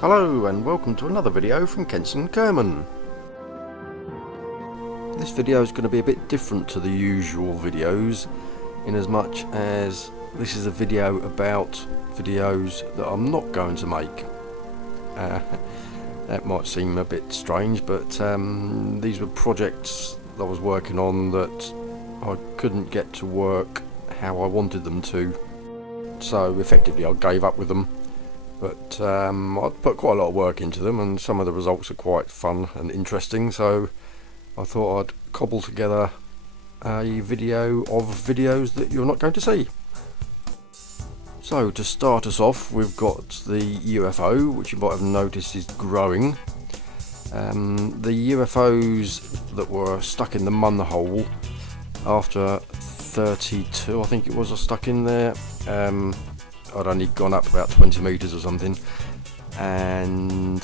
Hello and welcome to another video from Kenson Kerman. This video is going to be a bit different to the usual videos in as much as this is a video about videos that I'm not going to make. That might seem a bit strange, but these were projects that I was working on that I couldn't get to work how I wanted them to, so effectively I gave up with them. But I'd put quite a lot of work into them, and some of the results are quite fun and interesting, so I thought I'd cobble together a video of videos that you're not going to see. So to start us off, we've got the UFO, which you might have noticed is growing. The UFOs that were stuck in the mun hole after 32, I think it was, are stuck in there. I'd only gone up about 20 metres or something, and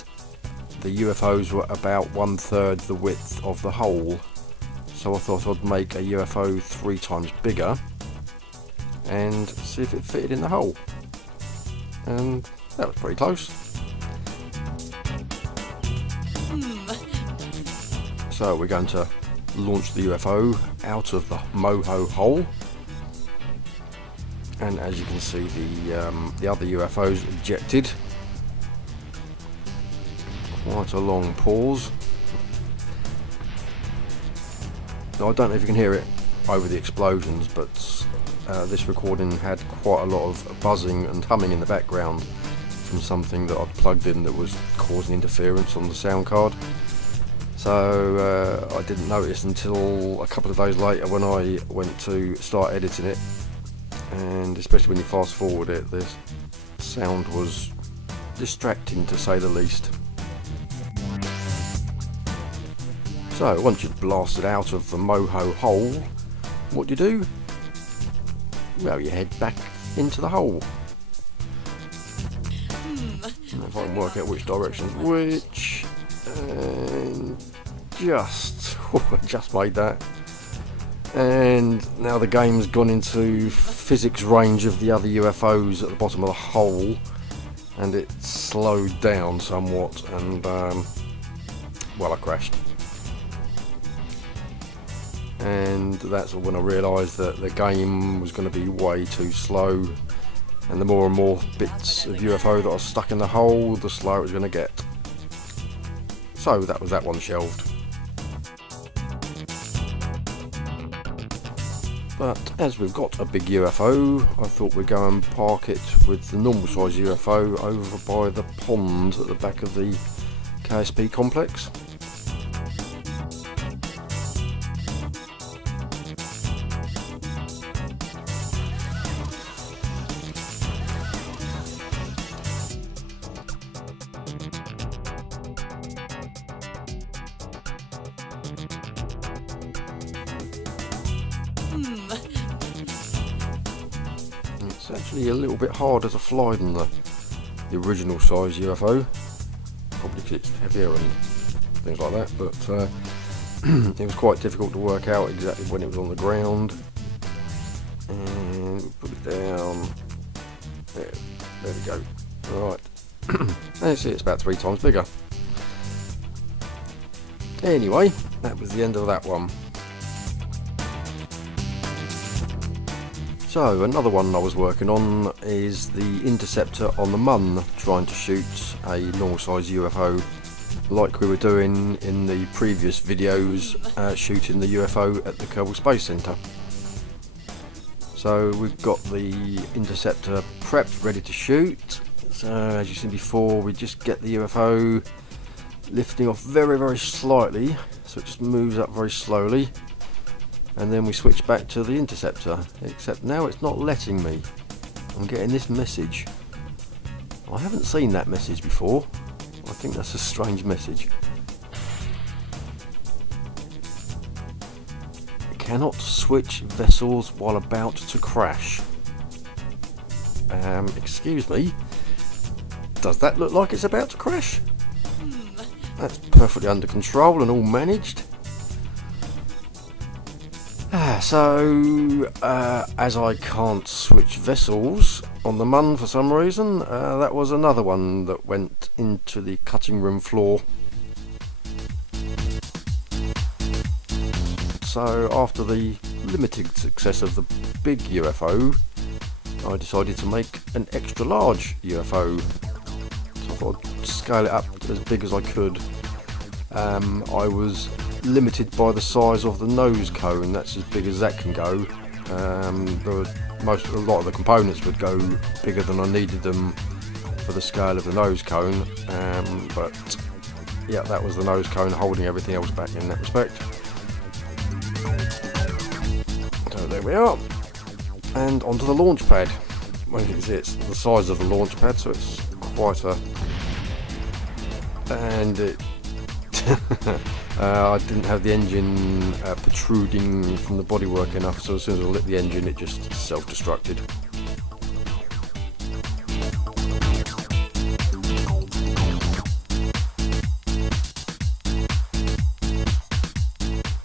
the UFOs were about 1/3 the width of the hole, so I thought I'd make a UFO 3 times bigger and see if it fitted in the hole, and that was pretty close. So we're going to launch the UFO out of the moho hole. And as you can see, the other UFO's ejected. Quite a long pause. Now, I don't know if you can hear it over the explosions, but this recording had quite a lot of buzzing and humming in the background from something that I'd plugged in that was causing interference on the sound card. So I didn't notice until a couple of days later when I went to start editing it. And especially when you fast forward it, the sound was distracting to say the least. So once you've blasted out of the moho hole, what do you do? Well, you head back into the hole. If I can work out which direction's which, and just made that. And now the game's gone into physics range of the other UFOs at the bottom of the hole, and it slowed down somewhat, and well, I crashed. And that's when I realised that the game was going to be way too slow, and the more and more bits of UFO that I was stuck in the hole, the slower it was going to get. So that was that one shelved. But as we've got a big UFO, I thought we'd go and park it with the normal size UFO over by the pond at the back of the KSP complex. It's actually a little bit harder to fly than the original size UFO, probably because it's heavier and things like that, but it was quite difficult to work out exactly when it was on the ground. And we'll put it down, there we go. Right, and you see it's about 3 times bigger. Anyway, that was the end of that one. So another one I was working on is the interceptor on the mun, trying to shoot a normal size UFO like we were doing in the previous videos, shooting the UFO at the Kerbal Space Centre. So we've got the interceptor prepped, ready to shoot. So as you've seen before, we just get the UFO lifting off very, very slightly, so it just moves up very slowly. And then we switch back to the interceptor, except now it's not letting me. I'm getting this message. I haven't seen that message before. I think that's a strange message. Cannot switch vessels while about to crash. Excuse me. Does that look like it's about to crash? That's perfectly under control and all managed. So, as I can't switch vessels, on the mun for some reason. That was another one that went into the cutting room floor. So after the limited success of the big UFO, I decided to make an extra large UFO. So I thought I'd scale it up as big as I could. I was limited by the size of the nose cone. That's as big as that can go. A lot of the components would go bigger than I needed them for the scale of the nose cone, but yeah, that was the nose cone holding everything else back in that respect. So there we are, and onto the launch pad. Well, you can see it's the size of the launch pad, so it's quite a, and it I didn't have the engine protruding from the bodywork enough, so as soon as I lit the engine it just self-destructed.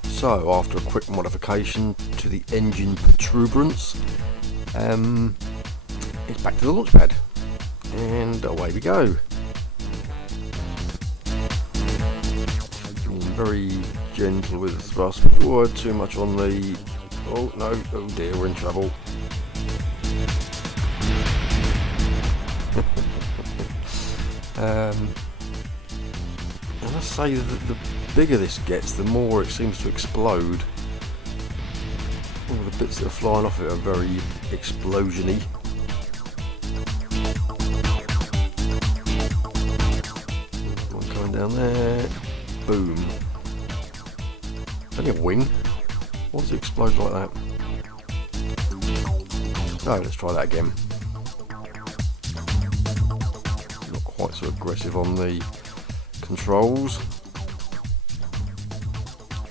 So after a quick modification to the engine protuberance, it's back to the launch pad, and away we go. Very gentle with the thrust, before too much on the, oh no, oh dear, we're in trouble. And I say that the bigger this gets, the more it seems to explode. All the bits that are flying off it are very explosion-y. One coming down there, boom. Only a wing. Why does it explode like that? Oh, let's try that again. Not quite so aggressive on the controls.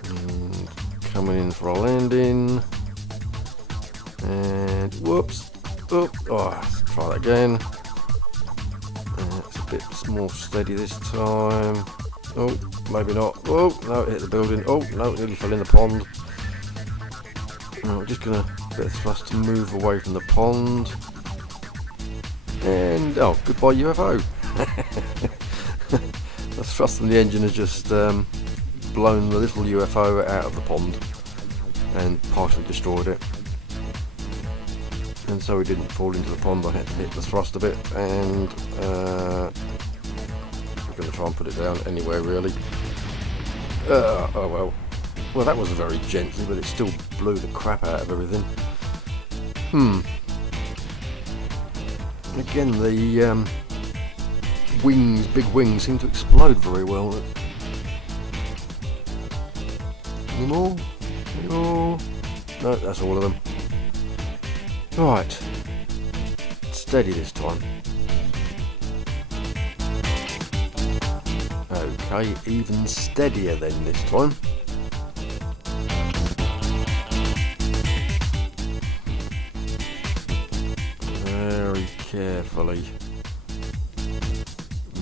And coming in for a landing. And whoops. Oh, let's try that again. It's a bit more steady this time. Oh, maybe not. Oh, no, it hit the building. Oh, no, it nearly fell in the pond. No, we're just going to get the thrust to move away from the pond. And, oh, goodbye UFO. The thrust from the engine has just blown the little UFO out of the pond and partially destroyed it. And so it didn't fall into the pond. I had to hit the thrust a bit, and going to try and put it down anywhere really. Oh well, that was very gently, but it still blew the crap out of everything. Again, the wings, big wings, seem to explode very well. Any more? Any more? No, that's all of them. Right, steady this time. Okay, even steadier then this time. Very carefully,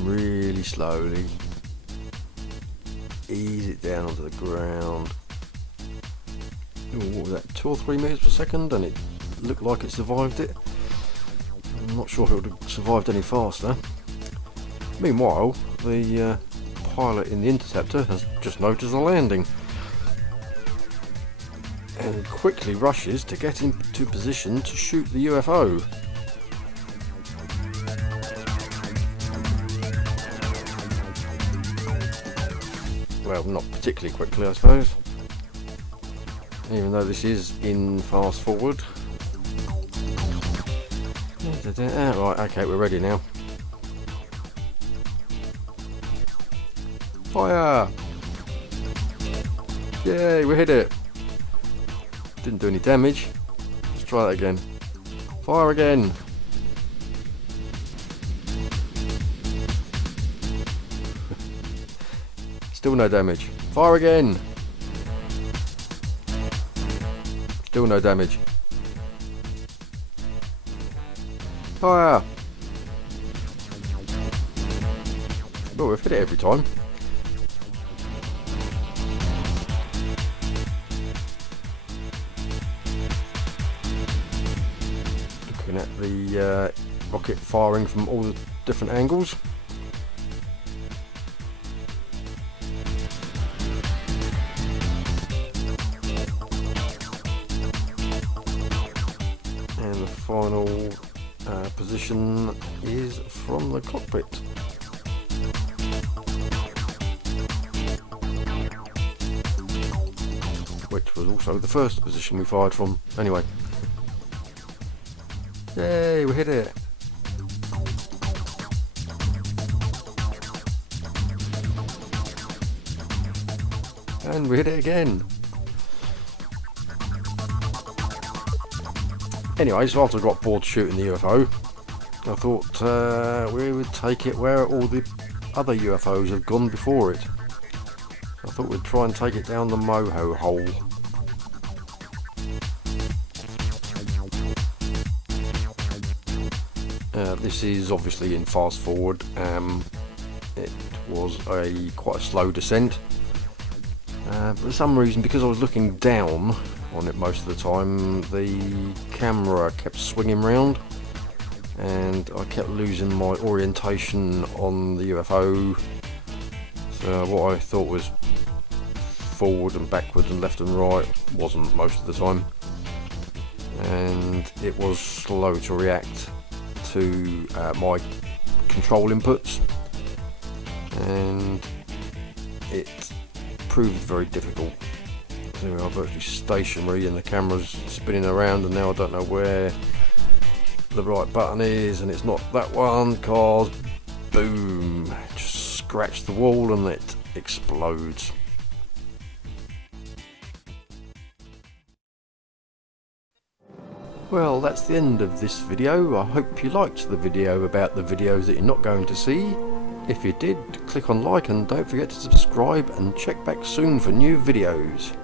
really slowly, ease it down onto the ground. Ooh, what was that, 2 or 3 meters per second, and it looked like it survived it. I'm not sure if it would have survived any faster. Meanwhile, the pilot in the interceptor has just noticed the landing and quickly rushes to get into position to shoot the UFO. Well, not particularly quickly, I suppose, even though this is in fast forward. Right, okay, we're ready now. Fire! Yay, we hit it! Didn't do any damage. Let's try that again. Fire again! Still no damage. Fire again! Still no damage. Fire! Well, we've hit it every time. Looking at the rocket firing from all the different angles. And the final position is from the cockpit. Which was also the first position we fired from. Anyway. Yay, we hit it! And we hit it again! Anyway, so after I got bored shooting the UFO, I thought we would take it where all the other UFOs have gone before it. I thought we'd try and take it down the Moho hole. This is obviously in fast forward. It was quite a slow descent. But for some reason, because I was looking down on it most of the time, the camera kept swinging round and I kept losing my orientation on the UFO. So what I thought was forward and backward and left and right wasn't most of the time, and it was slow to react to my control inputs, and it proved very difficult. So I'm virtually stationary and the camera's spinning around, and now I don't know where the right button is, and it's not that one, cause boom, just scratch the wall and it explodes. Well, that's the end of this video. I hope you liked the video about the videos that you're not going to see. If you did, click on like and don't forget to subscribe, and check back soon for new videos.